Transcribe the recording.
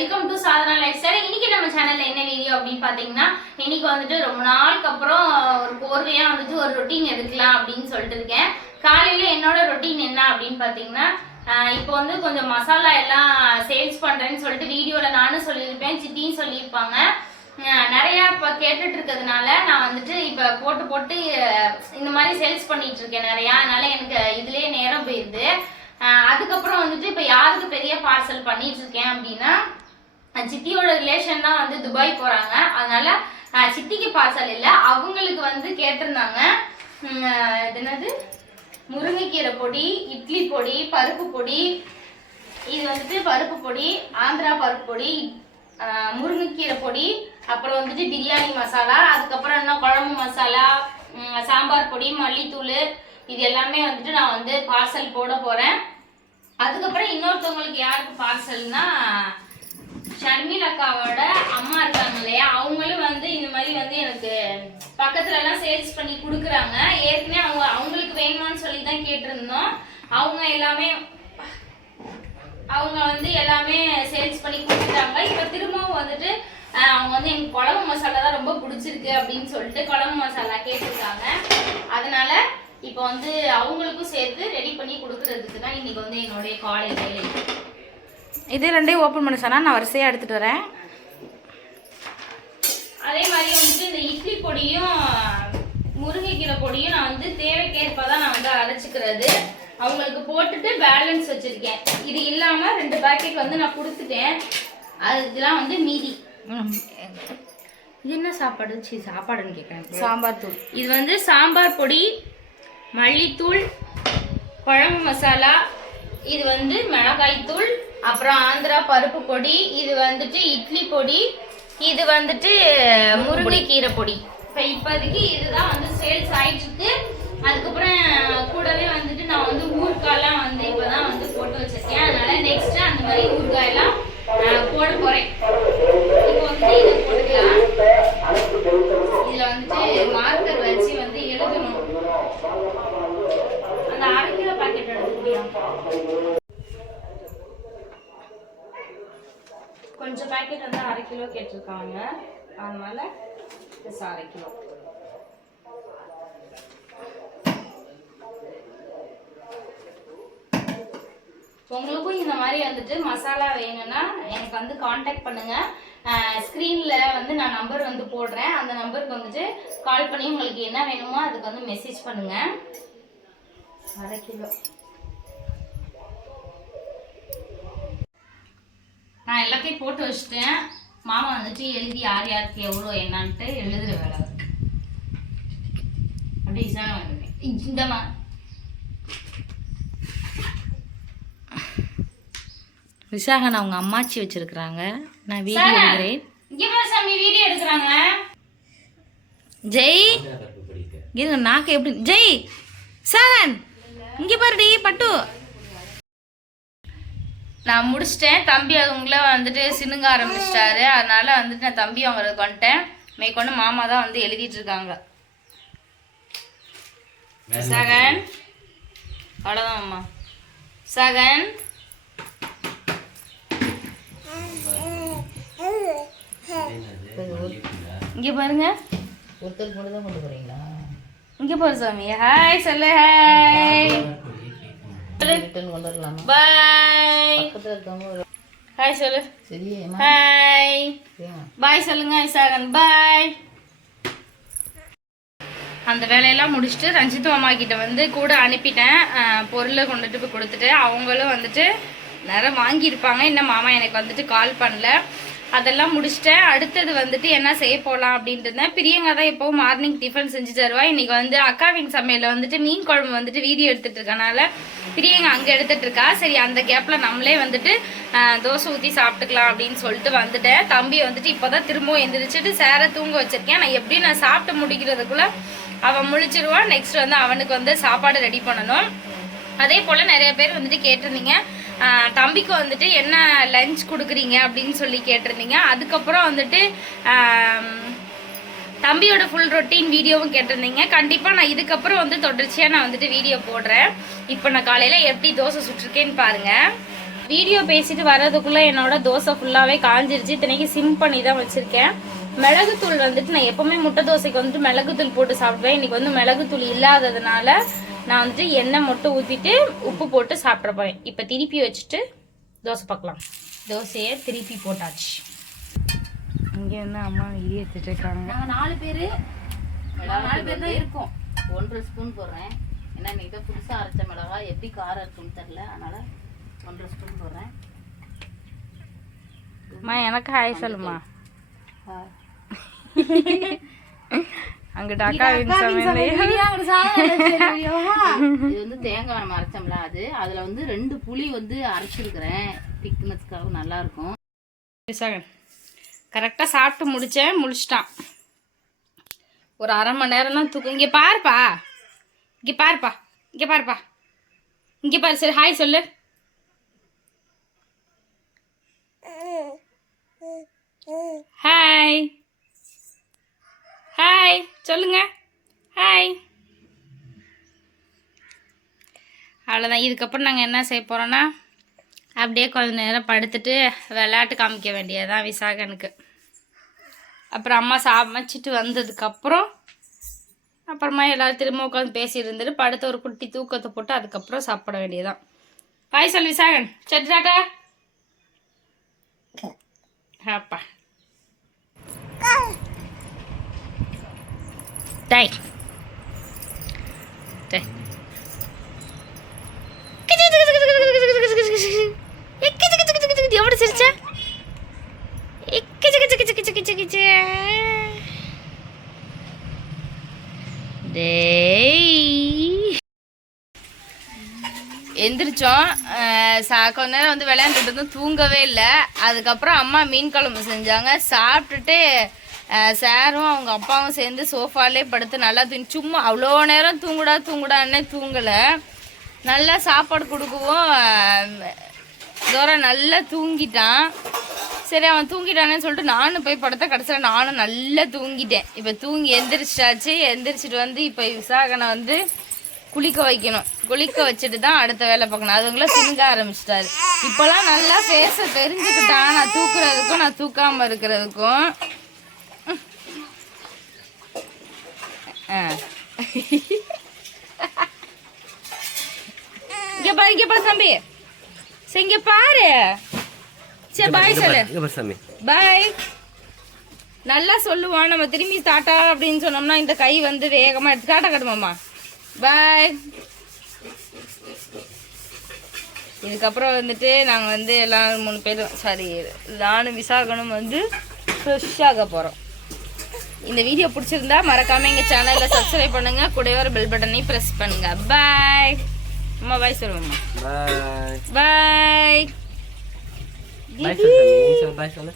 Welcome to Sadhana lifestyle இன்னைக்கு நம்ம சேனல்ல என்ன வீடியோ அப்படின்னு பாத்தீங்கன்னா இன்னைக்கு வந்துட்டு ரொம்ப நாளுக்கு அப்புறம் ஒரு கோர்வையா வந்துட்டு ஒரு ரொட்டீன் எடுக்கலாம் அப்படின்னு சொல்லிட்டு இருக்கேன். காலையில என்னோட ரொட்டீன் என்ன அப்படின்னு பாத்தீங்கன்னா இப்போ வந்து கொஞ்சம் மசாலா எல்லாம் சேல்ஸ் பண்றேன்னு சொல்லிட்டு வீடியோல நானும் சொல்லியிருப்பேன் சித்தியும் சொல்லியிருப்பாங்க. நிறையா இப்போ கேட்டுட்டு இருக்கிறதுனால நான் வந்துட்டு இப்போ போட்டு போட்டு இந்த மாதிரி சேல்ஸ் பண்ணிட்டு இருக்கேன் நிறையா. அதனால எனக்கு இதுலேயே நேரம் போயிடுது அதுக்கப்புறம் வந்துட்டு இப்போ யாருக்கு பெரிய பார்சல் பண்ணிட்டு இருக்கேன் அப்படின்னா சித்தியோட ரிலேஷன் தான் வந்து துபாய் போறாங்க. அதனால சித்திக்கு பார்சல் இல்லை. அவங்களுக்கு வந்து கேட்டிருந்தாங்க. இது என்னது? முருங்கைக்கீரை பொடி இட்லி பொடி பருப்பு பொடி. இது வந்துட்டு பருப்பு பொடி ஆந்திரா பருப்பு பொடி முருங்கைக்கீரை பொடி அப்புறம் வந்துட்டு பிரியாணி மசாலா அதுக்கப்புறம் என்ன குழம்பு மசாலா சாம்பார் பொடி மல்லித்தூள் இது எல்லாமே வந்துட்டு நான் வந்து பார்சல் போட போகிறேன் அதுக்கப்புறம் இன்னொருத்தவங்களுக்கு யாருக்கு பார்சல்னால் ஷர்மில் அக்காவோட அம்மா இருக்காங்க இல்லையா அவங்களும் வந்து இந்த மாதிரி வந்து எனக்கு பக்கத்துல எல்லாம் சேல்ஸ் பண்ணி கொடுக்குறாங்க. ஏற்கனவே அவங்க அவங்களுக்கு வேணுமான்னு சொல்லி தான் கேட்டிருந்தோம். அவங்க எல்லாமே அவங்க வந்து எல்லாமே சேல்ஸ் பண்ணி கொடுத்துட்டாங்க. இப்போ திரும்பவும் வந்துட்டு அவங்க வந்து எனக்கு குழம்பு மசாலா தான் ரொம்ப பிடிச்சிருக்கு அப்படின்னு சொல்லிட்டு குழம்பு மசாலா கேட்டிருக்காங்க. அதனால இப்போ வந்து அவங்களுக்கும் சேர்த்து ரெடி பண்ணி கொடுக்கறதுக்கு தான் இன்னைக்கு வந்து என்னுடைய காலை வேலை. இது ரெண்டையும் ஓப்பன் பண்ண சொன்னா நான் வரிசையாக எடுத்துட்டு வரேன். அதே மாதிரி வந்துட்டு இந்த இட்லி பொடியும் முருங்கைக்கீரை பொடியும் நான் வந்து தேவைக்கேற்ப தான் நான் வந்து அரைச்சிக்கிறது. அவங்களுக்கு போட்டுட்டு பேலன்ஸ் வச்சிருக்கேன். இது இல்லாம ரெண்டு பாக்கெட் வந்து நான் கொடுத்துட்டேன். அது இதெல்லாம் வந்து மீதி. இது என்ன சாப்பாடு? சி சாப்பாடுன்னு கேட்குறேன் சாம்பார் தூள். இது வந்து சாம்பார் பொடி மல்லித்தூள் குழம்பு மசாலா இது வந்து மிளகாய்த்தூள் அப்புறம் ஆந்திரா பருப்பு பொடி இது வந்துட்டு இட்லி பொடி இது வந்துட்டு முருங்கைக்கீரை பொடி. இப்போ இப்போதைக்கு இதுதான் வந்து சேல்ஸ் ஆயிட்டுருக்கு. அதுக்கப்புறம் கூடவே வந்துட்டு நான் வந்து ஊறுகாய்லாம் வந்து இப்போ தான் வந்து போட்டு வச்சிருக்கேன். அதனால நெக்ஸ்ட்டு அந்த மாதிரி ஊறுகாயெல்லாம் போட போகிறேன் இப்போ வந்து இது போட்டுக்கலாம் இதுல வந்துட்டு மார்க்கர் வச்சு வந்து எழுதணும் அந்த அரை கிலோ பாக்கெட் எடுத்துக்கியா கொஞ்சம் பாக்கெட் வந்து அரை கிலோ கேட்டிருக்காங்க. அதனால this அரை கிலோ. உங்களுக்கும் இந்த மாதிரி வந்துட்டு மசாலா வேணும்னா எனக்கு வந்து காண்டாக்ட் பண்ணுங்க. ஸ்க்ரீன்ல வந்து நான் நம்பர் வந்து போடுறேன். அந்த நம்பருக்கு வந்துட்டு கால் பண்ணி உங்களுக்கு என்ன வேணுமோ அதுக்கு வந்து மெசேஜ் பண்ணுங்க. அரை கிலோ. நான் எல்லாத்தையும் போட்டு வச்சுட்டேன். மாமா வந்துட்டு எழுதி யார் யாருக்கு எவ்வளோ என்னன்ட்டு எழுதுற வேலை இருக்கு அப்படி இந்த மா விசாகன் அவங்க அம்மாச்சி வச்சிருக்கிறாங்க. நான் வீடியோ எடுக்கிறேன். இங்க பாரு சாமி வீடியோ எடுக்கிறாங்க ஜெய். இருங்க நாக்கு எப்படி ஜெய். சாகன் இங்கே பாருடி பட்டு. நான் முடிச்சிட்டேன். தம்பி அவங்கள வந்துட்டு சினுங்க ஆரம்பிச்சிட்டாரு. அதனால வந்துட்டு நான் தம்பி அவங்களுக்கு வந்துட்டேன் மேற்கொண்டு மாமா தான் வந்து எழுதிட்டு இருக்காங்க. சகன். அவ்வளோதான் அம்மா. சகன். இங்க பாருங்க. ஒருத்தருக்கு மட்டும் தான் கொண்டு போறீங்களா? இங்க பாரு சாமி. ஹாய் சொல்லு ஹாய் ரிட்டர்ன் கொண்டு வரலாமா பாய் பக்கத்தில் இருக்கவங்க ஹாய் சொல்லு. சரி ஹாய் பாய் சொல்லுங்க விசாகன். பாய் அந்த வேலையெல்லாம் முடிச்சுட்டு ரஞ்சித் மாமா கிட்ட வந்து கூட அனுப்பிட்டேன். பொருளை கொண்டுட்டு போய் கொடுத்துட்டு. அவங்களும் வந்துட்டு நிறைய வாங்கியிருப்பாங்க. இன்னும் மாமா எனக்கு வந்துட்டு கால் பண்ணல. அதெல்லாம் முடிச்சிட்டேன். அடுத்தது வந்துட்டு என்ன செய்ய போகலாம் அப்படின்ட்டு இருந்தேன். பிரியங்கா தான் எப்போவும் மார்னிங் டிஃபன் செஞ்சு தருவா இன்னைக்கு வந்து அக்காவின் சமையலில் வந்துட்டு மீன் குழம்பு வந்துட்டு வீடியோ எடுத்துட்டு இருக்கனால பிரியங்கா அங்கே எடுத்துட்டு இருக்கா. சரி அந்த கேப்பில் நம்மளே வந்துட்டு தோசை ஊற்றி சாப்பிட்டுக்கலாம் அப்படின்னு சொல்லிட்டு வந்துட்டேன். தம்பி வந்துட்டு இப்போ தான் திரும்பவும் எந்திரிச்சிட்டு சேர தூங்க வச்சிருக்கேன். நான் எப்படியும் நான் சாப்பிட்டு முடிக்கிறதுக்குள்ள அவன் முழிச்சிருவான். நெக்ஸ்ட் வந்து அவனுக்கு வந்து சாப்பாடு ரெடி பண்ணணும். அதே போல் நிறைய பேர் வந்துட்டு கேட்டிருந்தீங்க. தம்பிக்கு வந்துட்டு என்ன லஞ்ச் கொடுக்குறீங்க அப்படின்னு சொல்லி கேட்டிருந்தீங்க. அதுக்கப்புறம் வந்துட்டு தம்பியோட ஃபுல் ரொட்டீன் வீடியோவும் கேட்டிருந்தீங்க. கண்டிப்பாக நான் இதுக்கப்புறம் வந்து தொடர்ச்சியாக நான் வந்துட்டு வீடியோ போடுறேன். இப்போ நான் காலையில் எப்படி தோசை சுட்டிருக்கேன்னு பாருங்கள் வீடியோ பேசிட்டு வர்றதுக்குள்ளே என்னோட தோசை ஃபுல்லாகவே காஞ்சிருச்சு. இத்தனைக்கு சிம் பண்ணி தான் வச்சுருக்கேன். மிளகுத்தூள் வந்துட்டு நான் எப்போவுமே முட்டை தோசைக்கு வந்துட்டு மிளகுத்தூள் போட்டு சாப்பிடுவேன். இன்றைக்கி வந்து மிளகுத்தூள் இல்லாததுனால நான் வந்துட்டு எண்ணெய் மட்டும் ஊற்றிட்டு உப்பு போட்டு சாப்பிட போறேன். இப்போ திருப்பி வச்சுட்டு தோசை பார்க்கலாம். தோசையை திருப்பி போட்டாச்சு. இங்க என்ன அம்மா இடிய திட்டிருக்காங்க நாங்கள் நாலு பேர் நாலு பேர் தான் இருக்கோம். ஒன்றரை ஸ்பூன் போடுறேன். ஏன்னா தான் புதுசாக அரைச்ச மிளகா எப்படி காரம் இருக்குன்னு தெரில அதனால ஒன்றரை ஸ்பூன் போடுறேன். அம்மா எனக்கு ஹாய் சொல்லுமா. அங்கிட்ட சமையல் இது வந்து தேங்காய் நம்ம அரைச்சோம்ல அது. அதில் வந்து ரெண்டு புளி வந்து அரைச்சிருக்கிறேன். திக்னஸ்க்காக நல்லா இருக்கும். விசாகன் கரெக்டாக சாப்பிட்டு முடிச்சேன் முடிச்சிட்டான். ஒரு அரை மணி நேரம் தான் தூக்கம். இங்கே பாருப்பா. இங்கே பாருப்பா. இங்கே பாருப்பா. இங்கே பாரு சரி ஹாய் சொல்லு. ஹாய் ஹாய் சொல்லுங்க. ஹாய் அவ்வளோதான் இதுக்கப்புறம் நாங்கள் என்ன செய்ய போகிறோன்னா அப்படியே கொஞ்ச நேரம் படுத்துட்டு விளையாட்டு காமிக்க வேண்டியதுதான் விசாகனுக்கு. அப்புறம் அம்மா சமைச்சிட்டு வந்ததுக்கப்புறம் அப்புறமா எல்லாரும் திரும்ப உட்காந்து பேசி இருந்துட்டு படுத்து ஒரு குட்டி தூக்கத்தை போட்டு அதுக்கப்புறம் சாப்பிட வேண்டியதுதான். பாய் சொல் விசாகன். சரி டாட்டா அப்பா. டை எப்படி சிரிச்ச எந்திரிச்சோம் சா- கொஞ்ச நேரம் வந்து விளையாண்டுட்டு இருந்தோம் தூங்கவே இல்லை அதுக்கப்புறம் அம்மா மீன் குழம்பு செஞ்சாங்க சாப்பிட்டுட்டு சாரும் அவங்க அப்பாவும் சேர்ந்து சோஃபாலே படுத்து நல்லா தூங்கி சும்மா அவ்வளோ நேரம் தூங்குடா தூங்குடான்னே தூங்கலை. நல்லா சாப்பாடு கொடுக்கவும் அஹ், தோரா நல்லா தூங்கிட்டான். சரி அவன் தூங்கிட்டானேன்னு சொல்லிட்டு நானும் போய் படுத்த கடைசியில் நானும் நல்லா தூங்கிட்டேன். இப்போ தூங்கி எந்திரிச்சாச்சு. எந்திரிச்சிட்டு வந்து இப்போ விசாகனை வந்து குளிக்க வைக்கணும். குளிக்க வச்சுட்டு தான் அடுத்த வேலை பார்க்கணும். அதுங்கள சிங்க ஆரம்பிச்சிட்டாரு. இப்போலாம் நல்லா ஃபேஸை தெரிஞ்சுக்கிட்டான். நான் தூக்குறதுக்கும் நான் தூக்காமல் இருக்கிறதுக்கும். இங்க பாரு இங்க பாரு தம்பி சரி இங்க பாரு. சரி பாய் சொல்லு. பாய் நல்லா சொல்லுவான் நம்ம திரும்பி டாட்டா அப்படின்னு சொன்னோம்னா இந்த கை வந்து வேகமா எடுத்து டாட்டா கட்டுமாம்மா. பாய் இதுக்கப்புறம் வந்துட்டு நாங்கள் வந்து எல்லாம் மூணு பேரும் சாரி நானும் விசாகனும் வந்து ஃப்ரெஷ்ஷாக போகிறோம் இந்த வீடியோ பிடிச்சிருந்தா மறக்காம எங்க சேனல்ல சப்ஸ்கிரைப் பண்ணுங்க கூடவே ஒரு பெல் பட்டனையும் பிரஸ் பண்ணுங்க பாய் அம்மா பாய் சொல்லுங்கம்மா Bye. பாய். Bye, Sasami.